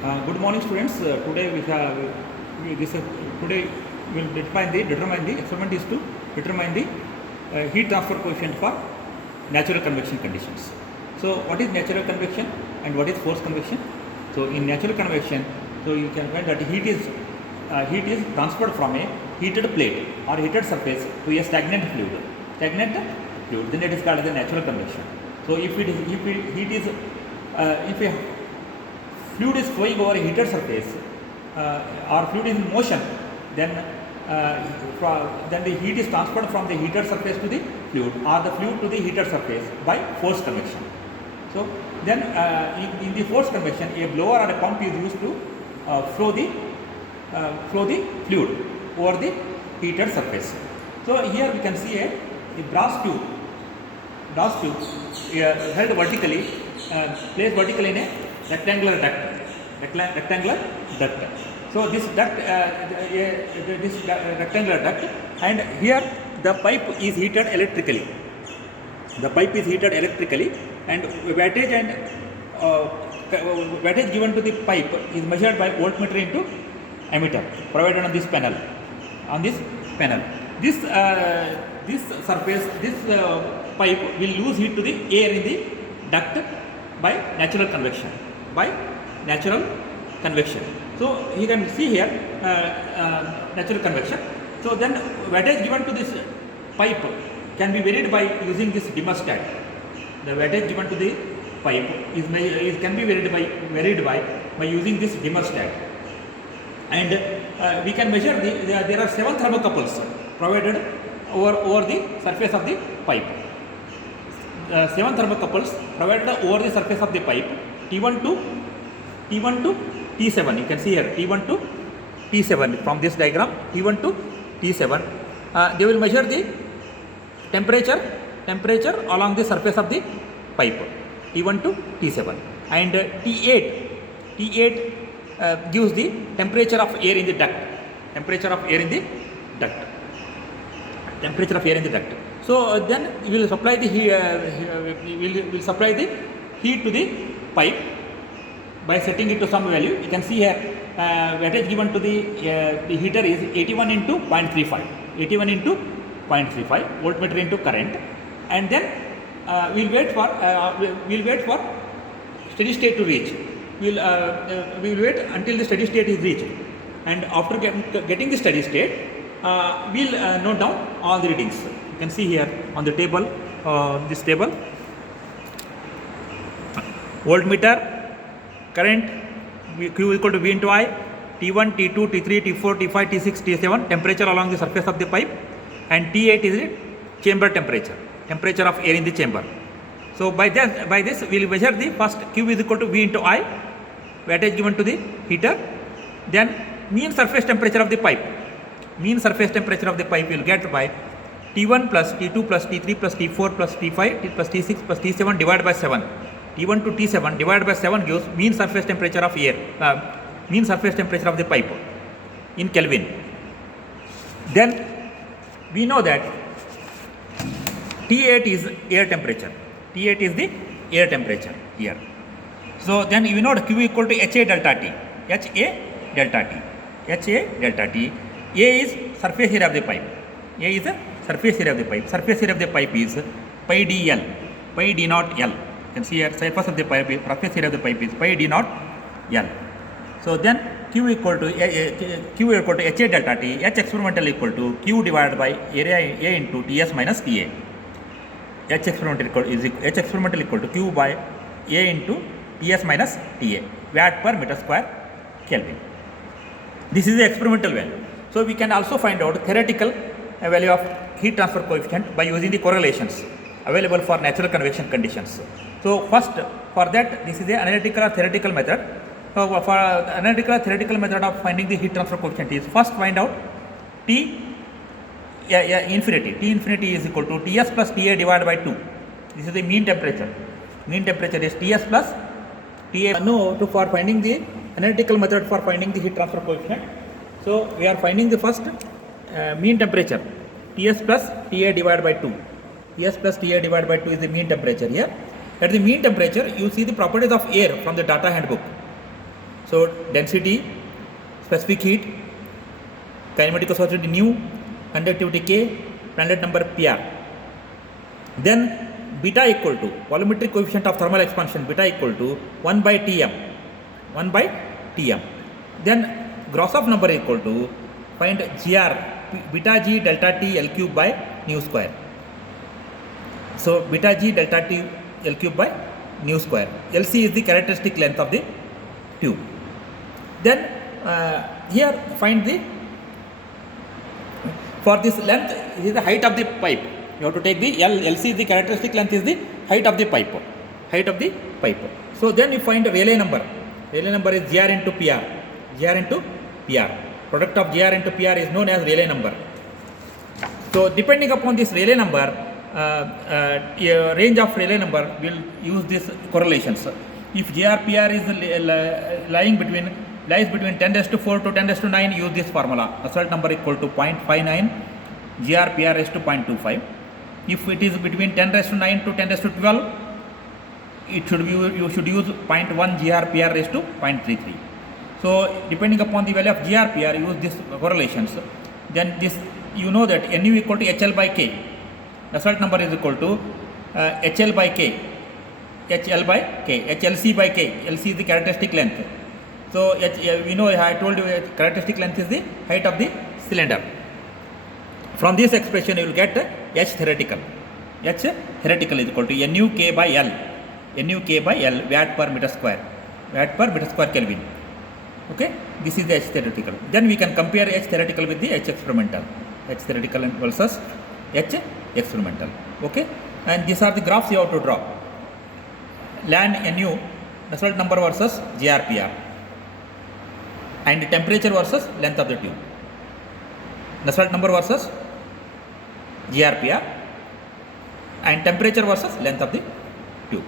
Good morning, students. Today we have this. Today we will determine the experiment is to determine the heat transfer coefficient for natural convection conditions. So, what is natural convection and what is forced convection? So, in natural convection, so you can find that heat is transferred from a heated plate or heated surface to a stagnant fluid. Then it is called as a natural convection. So, if a fluid is flowing over a heated surface or fluid is in motion, then then the heat is transferred from the heated surface to the fluid or the fluid to the heated surface by forced convection. So then in the forced convection, a blower or a pump is used to flow the fluid over the heated surface. So here we can see a brass tube held vertically, placed vertically in a rectangular duct. So this rectangular duct, and here the pipe is heated electrically. And wattage given to the pipe is measured by voltmeter into ammeter provided on this panel. This pipe will lose heat to the air in the duct by natural convection. So you can see here natural convection. So then wattage given to this pipe can be varied by using this dimmerstat. The wattage given to the pipe can be varied by using this dimmerstat. And we can measure there are 7 thermocouples provided over the surface of the pipe. 7 thermocouples provided over the surface of the pipe, T1 to T7. You can see here T1 to T7 from this diagram, T1 to T7. They will measure the temperature along the surface of the pipe, T1 to T7, and T8 gives the temperature of air in the duct. So then we will supply the heat to the pipe by setting it to some value. You can see here wattage given to the heater is 81 into 0.35 voltmeter into current, and then we'll wait for steady state to reach. We will wait until the steady state is reached, and after getting the steady state, we'll note down all the readings. You can see here on the table, this table: voltmeter, current Q equal to V into I, T1, T2, T3, T4, T5, T6, T7, temperature along the surface of the pipe, and T8 is the chamber temperature of air in the chamber. So by this we will measure the first Q is equal to V into I, wattage given to the heater, then mean surface temperature of the pipe. We will get by T1 plus T2 plus T3 plus T4 plus T5 plus T6 plus T7 divided by 7. T1 to T7 divided by 7 gives mean surface temperature of air, mean surface temperature of the pipe in Kelvin. Then we know that T8 is air temperature. T8 is the air temperature here. So then you know Q equal to HA delta T. A is surface area of the pipe. Surface area of the pipe is pi dl, pi d naught L. You can see here surface area of the pipe is pi d naught L. So then Q equal to HA delta T, H experimental equal to Q divided by area A into Ts minus Ta. H experimental equal to Q by A into Ts minus Ta, watt per meter square Kelvin. This is the experimental value. So we can also find out theoretical value of heat transfer coefficient by using the correlations available for natural convection conditions. So first, for that, this is the analytical or theoretical method. So for analytical or theoretical method of finding the heat transfer coefficient is first find out T infinity is equal to Ts plus Ta divided by 2. This is the mean temperature. Mean temperature is Ts plus Ta. For finding the analytical method for finding the heat transfer coefficient. So we are finding the first mean temperature, Ts plus Ta divided by 2. Ts plus Ta divided by 2 is the mean temperature here. At the mean temperature, you see the properties of air from the data handbook. So density, specific heat, kinematic viscosity nu, conductivity K, Prandtl number PR. Then beta equal to volumetric coefficient of thermal expansion, beta equal to 1 by Tm, 1 by Tm. Then Grashof number equal to find Gr, beta G delta T L cube by nu square. So beta G delta T L cube by nu square. Lc is the characteristic length of the tube. Then here find the, for this length is the height of the pipe. You have to take the Lc is the characteristic length, is the height of the pipe, height of the pipe. So then you find Rayleigh number. Rayleigh number is Gr into Pr, Gr into Pr. Product of Gr into Pr is known as Rayleigh number. So depending upon this Rayleigh number, range of Rayleigh number will use these correlations. If GRPR is lies between 10 raised to 4 to 10 raised to 9, use this formula. Result number equal to 0.59, GRPR raised to 0.25. If it is between 10 raised to 9 to 10 raised to 12, it should be, you should use 0.1 GRPR raised to 0.33. So depending upon the value of GRPR, use these correlations. Then this, you know that Nu equal to HL by K. Result number is equal to HL by K, HL by K, HLC by K. LC is the characteristic length. So we know, I told you characteristic length is the height of the cylinder. From this expression you will get H theoretical. H theoretical is equal to Nu K by L. Nu K by L, watt per meter square. Watt per meter square Kelvin. Okay, this is the H theoretical. Then we can compare H theoretical with the H experimental. H theoretical versus H experimental. Okay, and these are the graphs you have to draw. Ln Nu, result number versus GRPR, and temperature versus length of the tube. Result number versus GRPR and temperature versus length of the tube.